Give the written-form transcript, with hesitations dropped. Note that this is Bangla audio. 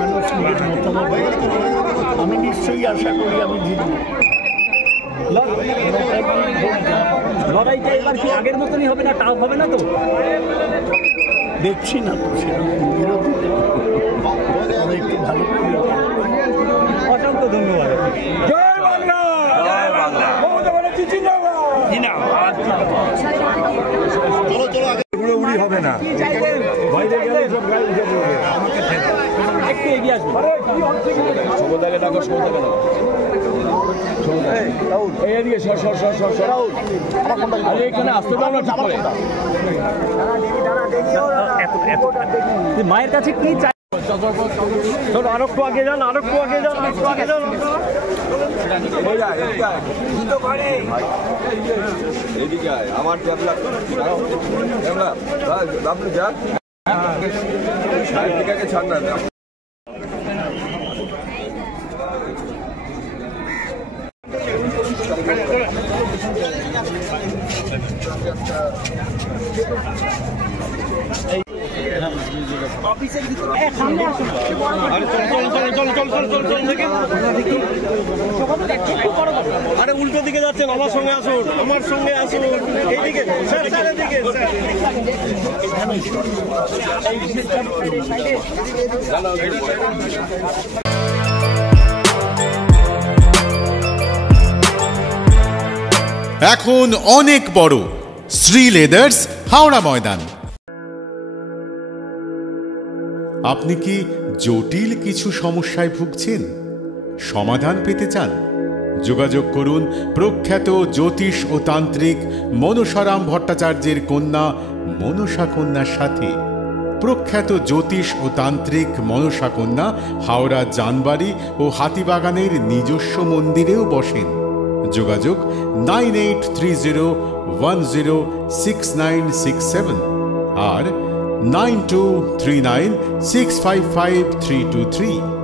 মানুষ নিজের মতামত, আমি নিশ্চয়ই আশা করি আমি জিতব। লড়াইটা এবার কি আগের মতনই হবে না, টাফ হবে না তো? দেখছি না তো সেরকম বিরোধী একটু ভালো করে। অসংখ্য ধন্যবাদ। জয় বাংলা, জয় বাংলা, মমতা ব্যানার্জি জিন্দাবাদ। চলো চলো, আগে উড়ি হবে না, বাইরে গেলে সব গায়ে উঠে পড়বে। একটু এগিয়ে আসবো। সৌগতাকে ডাকো, সৌগতাকে ডাকো। এইদিকে সর সর সর সর সর। আরে এখানে আসতে দাও না, ঠিক করে। মায়ের কাছে কি চাই? চলো আরো একটু আগে যান, আরো একটু আগে যান, একটু আগে যান। এদিকে আয়, আমার ক্যাবলা আপনি যান, সাইডদিকে ছাড় না। আরে উল্টো দিকে যাচ্ছেন, আমার সঙ্গে আসুন, আমার সঙ্গে আসুন। এইদিকে স্যার, স্যার এদিকে এখন অনেক বড় শ্রী লেদার্স, হাওড়া ময়দান। আপনি কি জটিল কিছু সমস্যায় ভুগছেন, সমাধান পেতে চান? যোগাযোগ করুন প্রখ্যাত জ্যোতিষ ও তান্ত্রিক মনসারাম ভট্টাচার্যের কন্যা মনসা কন্যার সাথে। প্রখ্যাত জ্যোতিষ ও তান্ত্রিক মনসা কন্যা হাওড়া জানবাড়ি ও হাতিবাগানের নিজস্ব মন্দিরেও বসেন। যোগাযোগ 9830106967 আর 9239655323।